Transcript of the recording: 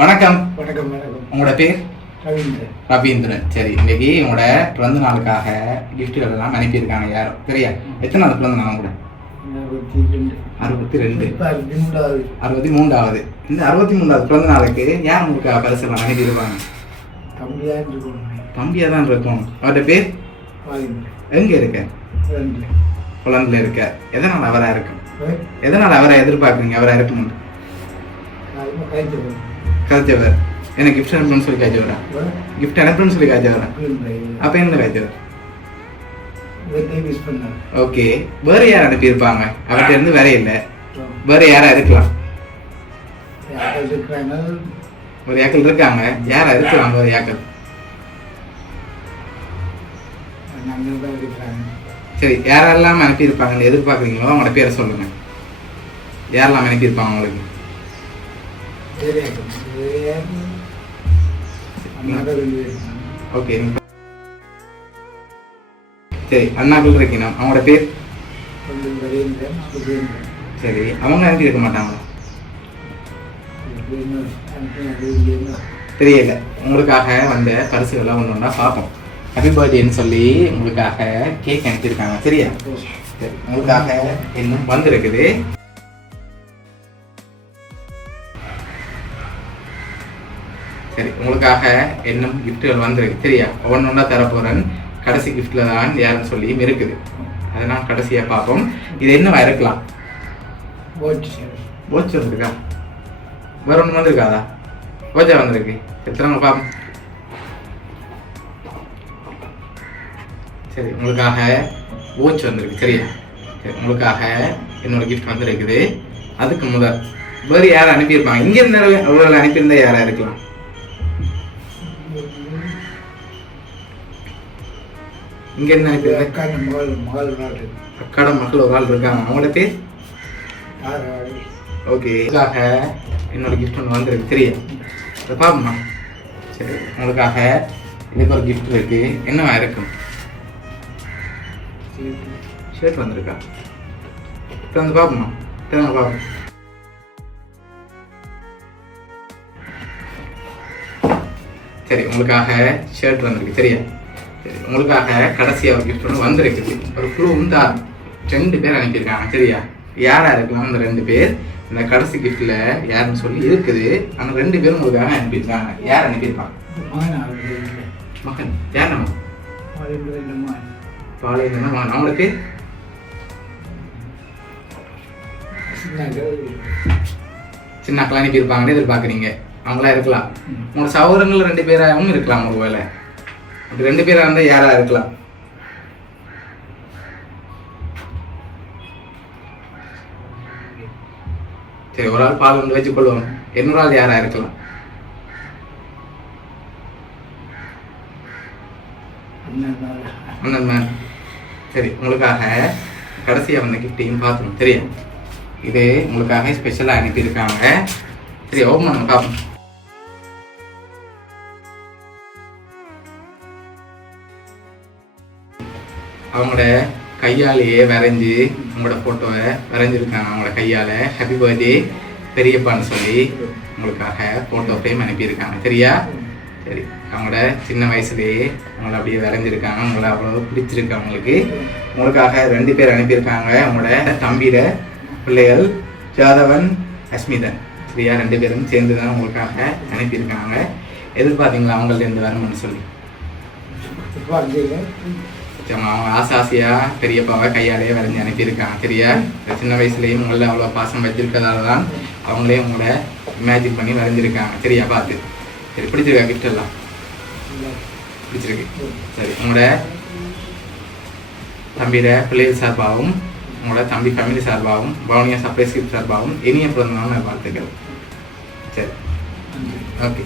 வணக்கம். வணக்கம் வணக்கம். உங்களோட பேர்? ரவீந்திரன். ரவீந்திரன். சரி, இன்னைக்கு உங்களோட பிறந்த நாளுக்காக கிஃப்ட்டுகள் எல்லாம் அனுப்பியிருக்காங்க. யாரும் தெரியா? எத்தனை நாள் பிறந்த நாள்? கூட 62. 63வது. இந்த 63வது பிறந்த நாளுக்கு யார் உங்களுக்கு பரிசு எல்லாம் அனுப்பியிருப்பாங்க? தம்பியா தான் இருக்கும். அவருடைய பேர் எங்க இருக்க? குழந்தைல இருக்க. எதனால் அவரா இருக்கும்? எதனால் அவரை எதிர்பார்க்குறீங்க? அவரா இருக்கணும் கதைச்சவர். எனக்கு கிஃப்ட் அனுப்பணும்னு சொல்லி காய்ச்சவரா? கிஃப்ட் அனுப்பணும்னு சொல்லி காய்ச்சவரா? அப்போ என்ன காய்ச்சவர்? ஓகே, வேற யார் அனுப்பியிருப்பாங்க? அவர்கிட்ட இருந்து வேற இல்லை. வேற யாரா இருக்கலாம்? ஒரு யாக்கள் இருக்காங்க. யாரா இருக்கலாம்? ஒரு யாக்கள். சரி, யாரெல்லாம் அனுப்பியிருப்பாங்கன்னு எதிர்பார்க்குறீங்களோ அவங்களோட பேரை சொல்லுங்க. யாரெல்லாம் அனுப்பியிருப்பாங்க உங்களுக்கு? ஓகே, சரி, அண்ணாக்கள் இருக்கீங்க. அவங்களோட பேர்? சரி, அவங்க அனுப்பி இருக்க மாட்டாங்களா? தெரியல. உங்களுக்காக வந்த பரிசுகள்லாம் ஒன்று ஒன்றா பார்ப்போம். ஹாப்பி பர்த்டேன்னு சொல்லி உங்களுக்காக கேக் அனுப்பியிருக்காங்க. சரியா? சரி, உங்களுக்காக இன்னும் வந்திருக்குது. சரி, உங்களுக்காக இன்னும் கிஃப்ட்டுகள் வந்திருக்கு. சரியா? ஒன்று ஒன்றா தரப்போறேன். கடைசி கிஃப்ட்ல தான் யாருன்னு சொல்லி இருக்குது. அதை நான் கடைசியாக பார்ப்போம். இது என்னவா இருக்கலாம்? போச்சு வந்திருக்கா? வேற ஒன்று வந்திருக்காதா? போச்சா வந்திருக்கு. எத்தனை பார்ப்போம். சரி, உங்களுக்காக வாட்ச் வந்திருக்கு. சரியா? சரி, உங்களுக்காக என்னோட கிஃப்ட் வந்திருக்குது. அதுக்கு முதல் வேறு யாரை அனுப்பியிருப்பாங்க? இங்கே இருந்த அவர்கள் அனுப்பியிருந்தா யாரா இருக்கலாம்? இங்க என்ன அக்காட மகள் ஒரு ஆள் இருக்காங்க. அவங்களோட பேர்? ஓகே, உங்களுக்காக என்னோட கிஃப்ட் ஒன்று வந்திருக்கு. சரியா? அதை பார்ப்போம்மா. சரி, உங்களுக்காக இதுக்கு ஒரு கிஃப்ட் இருக்கு. என்னவா இருக்கும்? ஷர்ட் வந்திருக்கா? இப்போ வந்து பார்ப்போம்மா. திறங்க பார்ப்போம். சரி, உங்களுக்காக ஷர்ட் வந்திருக்கு. சரியா? சரி, உங்களுக்காக கடைசியாக ஒரு கிஃப்ட் ஒன்று வந்திருக்குது. ஒரு குழுவும் தான் 2 பேர் அனுப்பியிருக்காங்க. சரியா? யாரா இருக்கலாம்? அந்த 2 பேர் இந்த கடைசி கிஃப்ட்ல யாருன்னு சொல்லி இருக்குது. அந்த 2 பேரும் உங்களுக்காக அனுப்பியிருக்காங்க. யார் அனுப்பியிருப்பாங்க? மகன். யார் நம்ம? பாளையம் மகன். அவங்களுக்கு சின்னாக்கள் அனுப்பியிருப்பாங்கன்னு எதிர்பார்க்குறீங்க. அவங்களா இருக்கலாம். உங்களோட சகோதரங்கள் 2 பேராகவும் இருக்கலாம். ஒரு வேலை அப்படி 2 பேரா இருந்தால் யாரா இருக்கலாம்? சரி, ஒரு ஆள் பால் வந்து வச்சுக்கொள்வோம். இன்னொரு ஆள் யாரா இருக்கலாம்? அண்ணன் மேன். சரி, உங்களுக்காக கடைசியாக வந்த கிஃப்டையும் பார்க்கணும். சரியா? இது உங்களுக்காக ஸ்பெஷலாக அனுப்பியிருக்காங்க. சரி, ஓப்பன் பண்ண பார்ப்போம். அவங்களோட கையாலேயே வரைஞ்சி உங்களோட ஃபோட்டோவை வரைஞ்சிருக்காங்க. அவங்களோட கையால் ஹாப்பி பர்த்டே பெரியப்பான்னு சொல்லி உங்களுக்காக ஃபோட்டோ ஃப்ரேம் அனுப்பியிருக்காங்க. சரியா? சரி, அவங்களோட சின்ன வயசுலேயே அவங்கள அப்படியே வரைஞ்சிருக்காங்க. உங்களை அவ்வளோ பிடிச்சிருக்கு அவங்களுக்கு. உங்களுக்காக 2 பேர் அனுப்பியிருக்காங்க. உங்களோட தம்பியிட பிள்ளைகள் ஜாதவன், அஸ்மிதன். சரியா? 2 பேரும் சேர்ந்து தான் உங்களுக்காக அனுப்பியிருக்காங்க. எதிர்பார்த்தீங்களா அவங்கள்ட்ட இருந்து வரணும்னு சொல்லி? அவங்க ஆசாசியாக பெரியப்பாவை கையாலேயே வரைஞ்சி அனுப்பியிருக்காங்க. சரியா? சின்ன வயசுலேயும் உங்களை அவ்வளோ பாசம் வச்சிருக்கிறதால தான் அவங்களே உங்களை இமேஜின் பண்ணி வரைஞ்சிருக்காங்க. சரியா? பார்த்து. சரி, பிடிச்சிருக்கா கிஃப்ட் எல்லாம்? பிடிச்சிருக்கு. சரி, உங்களோட தம்பியோட பிள்ளைகள் சார்பாகவும் உங்களோட தம்பி ஃபேமிலி சார்பாகவும் பவுனியா சர்ப்ரைஸ் கிஃப்ட் சார்பாகவும் இனிய பிறந்தநாள் வாழ்த்துக்கள். சரி, ஓகே.